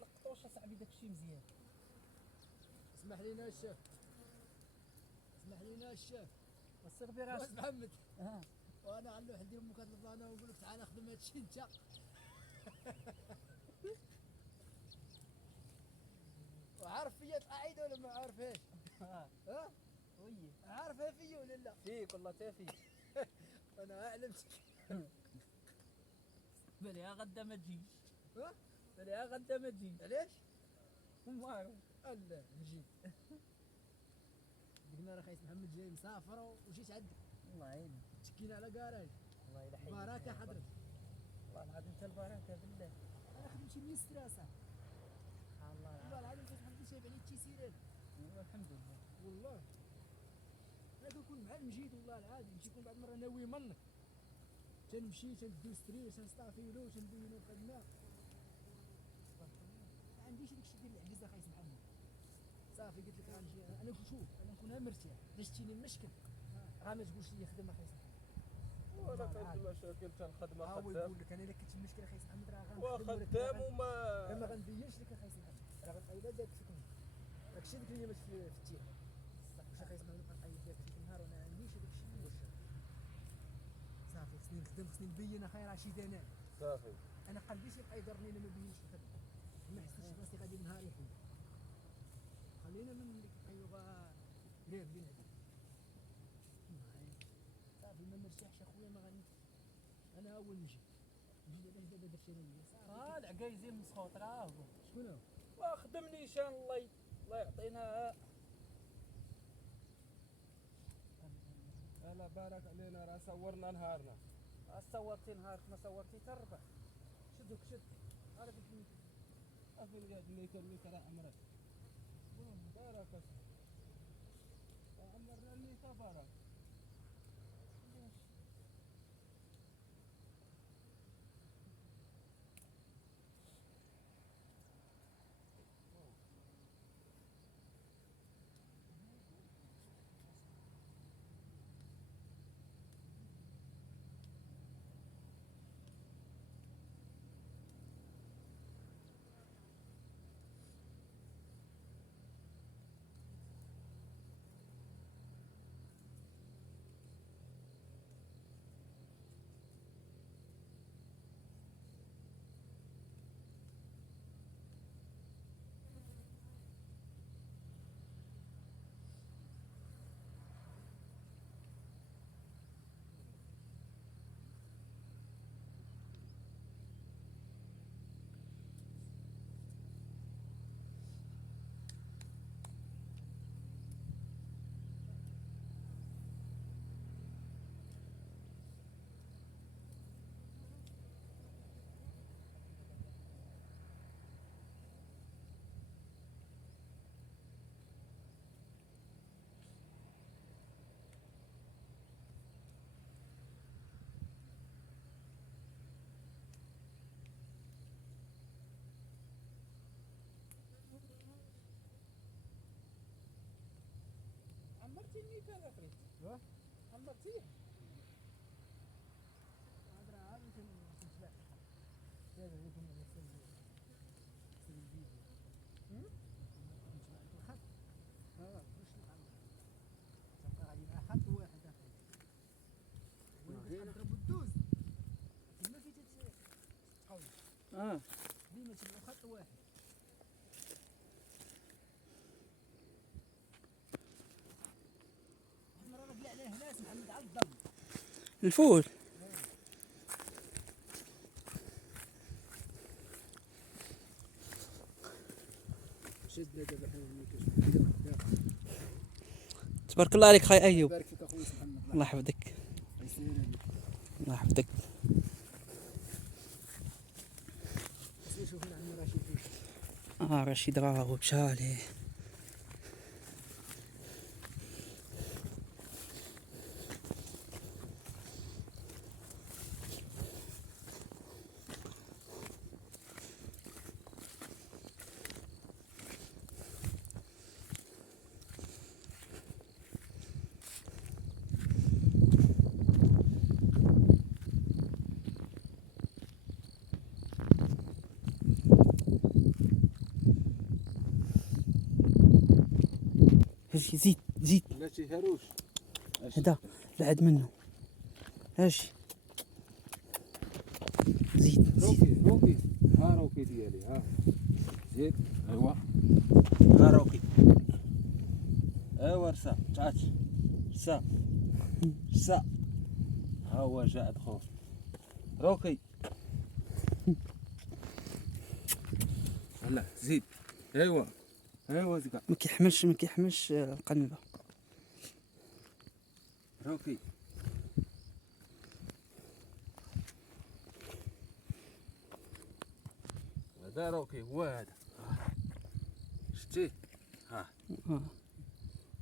لقطوش اصاحبي داكشي مزيان. اسمح لينا الشيخ، اسمح لينا الشيخ. السير براسك. واش محمد؟ اه وانا على واحد ندير مكاتبه انا ونقول لك تعال خدم هادشي انت. وعارف فيا تقاعد ولا ما عارفهاش؟ اه ها؟ وي عارفها فيا ولا لا؟ فيك والله تا فيك. انا علمتك. بليها غدا ما تجيش. ها؟ بليها غدا ما تجيش. علاش؟ والله لا نجي. ديك النهار خايس محمد جاي مسافر وجيت عندك الله يعينك. تشكينا على كراج. والله الا حيك. باركه حضرتك. والله العظيم تا البركه بالله. انا خدمتي ميسر اصاحبي. سبحان الله والله العظيم. العظيم خايس محمد شايف عليه التيسيرات. الحمد لله. والله انا كنكون مع المجيد والله العظيم نمشي كل بعض مره ناوي منك. تنمشي تندوز ستري تنستافيلو تندوينو الخدمه. ما عنديش داكشي ديال العجزه خايس محمد. صافي قلت لك غنجي انا شوف انا نكون مرتاح باش تجيني مشكل راه ما تقولش لي خدمه خايس محمد. ولا كانت المشاكل تاع الخدمه هو خدام يقول لك انا الا كنت مشكل خايس محمد راه غنخدم وخدام ما وما غنديرش لك خايس محمد راه غنقيد داك فيكم داكشي ديك اليوم في التير واش خايس محمد غنقيد داك فيك النهار وانا عنديش داكشي واش صافي خصني نخدم خصني نبين اخاي راه شي دنا صافي. انا قلبي شي بقى يضرني الا ما بينش الخدمه ما حسيتش براسي غادي نهار يحيد خلينا من ديك القيوغه قريبين هذيك صافي ما مرتاحش اخويا ما غادي انا اول نجي علاش دابا درتي ليا صافي العكايزين مسخوط راه هو. شكون هو؟ وخدم نيشان الله يعطينا. انا بارك علينا راه صورنا نهارنا. صورتي نهارك ما صورتي تربح. شدوك شد انا قلت لك افين قاعد ليك راه عمرك بارك عمرنا ليك بارك. عمرتيني كان افريت. ها عمرتيه. هذا راه عاد كنت لا هذا اللي كنا نسال الفيديو كنت بعث الخط واش نعمل تبقى غادي مع خط واحد اخي وكتضرب الدوز تما فين تتقوي ديما تبع خط واحد المره راه طلع عليه ناس محمد على الضم الفول. شدنا دابا حنا تبارك الله عليك خاي ايوب. بارك فيك اخويا محمد الله يحفظك. يسير عليك الله يحفظك. شوفنا عمي رشيد رشيد راهو مشى عليه. اجي زيد زيد. لا تيهروش. هدا بعد منه. اجي زيد زيد. روكي روكي. ها روكي ديالي ها. زيد. ايوا. ها روكي. ايوا رسا تعاتش. رسا. رسا. ها هو جا دخول. روكي. هلا زيد. ايوا. ايوا زكا. ما كيحملش القنبه. روكي. هذا روكي هو هذا. شتيه؟ ها.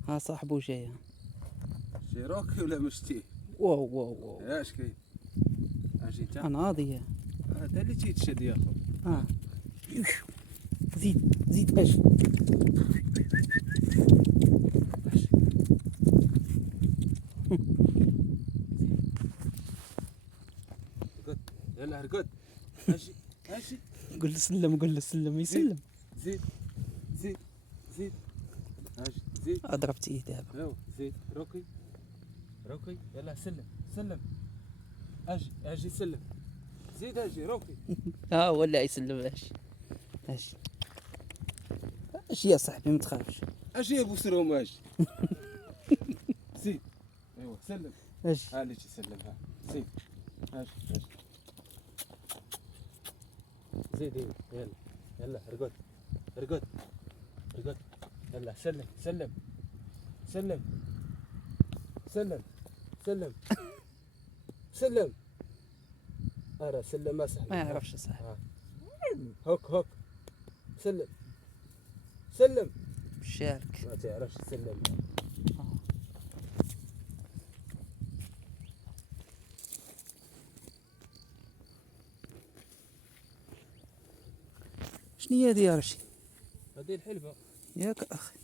ها صاحبو جاي. شتي روكي ولا ما شتيه؟ واو واو واو. اش كاين؟ اجي انت. انا راضي. هذا اللي تيتشد يا خو. زيد زيد اجي. رقد. يلا رقد. اجي اجي. قول له سلم قول له سلم يسلم. زيد زيد زيد. اجي زيد. ضربت ايدي دابا. ايوا زيد روكي. روكي يلا سلم سلم. اجي اجي سلم. زيد اجي روكي. ها ولا يسلم. اجي اجي يا صاحبي ما تخافش. اجي يا بوسروم اجي. زيد. ايوا سلم. اجي ها اللي تيسلم ها. زيد. اجي اجي. زيد ايوا يلا. يلا رقد. رقد. رقد. يلا سلم سلم. سلم. سلم. سلم. سلم. ارى سلم ما سهل. ما يعرفش صاحبي. هوك هوك. سلم. سلم. شارك. ما تعرفش تسلم. شنو هي هادي يا رشيد؟ هذه الحلبة. ياك اخي.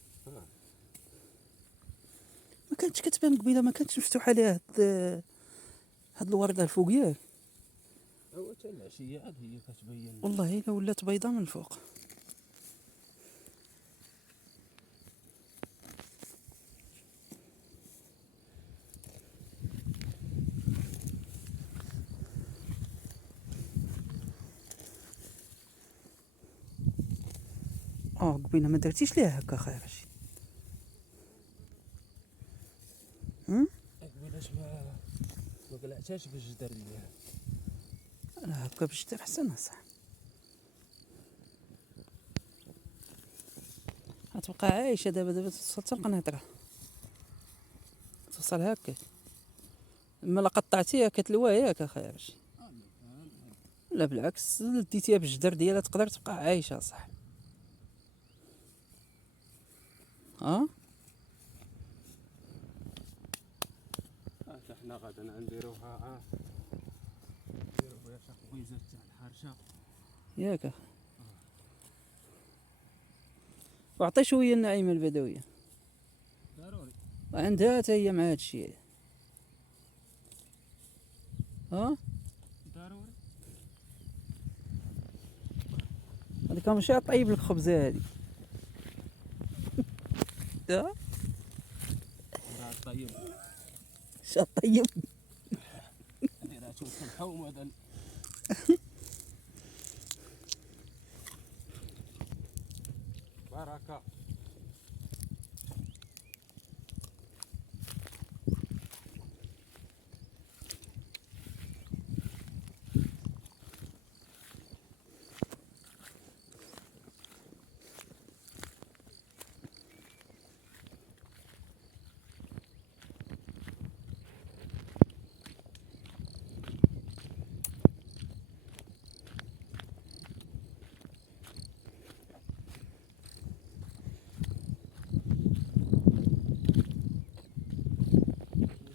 ما كانتش كتبان قبيله ما كانتش مفتوحه ليها هاد الورده الفوق ياك. هو حتى العشية عاد هي كتبين. والله الا ولات بيضاء من الفوق. قبيله ما درتيش ليها هكا اخي رشيد. قبيلاش ما قلعتهاش باش دار ليها. لا هكا باش دير حسن صح. غتبقى عايشه دابا توصل حتى القنيطره. توصل هكا. اما لا قطعتيها كتلوى ياك اخي رشيد. لا بالعكس ديتيها بالجدر ديالها تقدر تبقى عايشه صح. حتى حنا غادا نديروها نديرو يا شيخ بويزات تاع الحرشه. ياك اخي. وعطي شويه النعيمه البدويه. ضروري. عندها حتى هي مع هادشي. ضروري. هذيك ماشي طيب لك خبزه هادي. راه طيب. شا طيب. نديرها توصل الحوم هذا. بركه.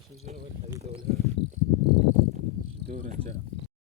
شجره والحديده والهرم. شدوره انت.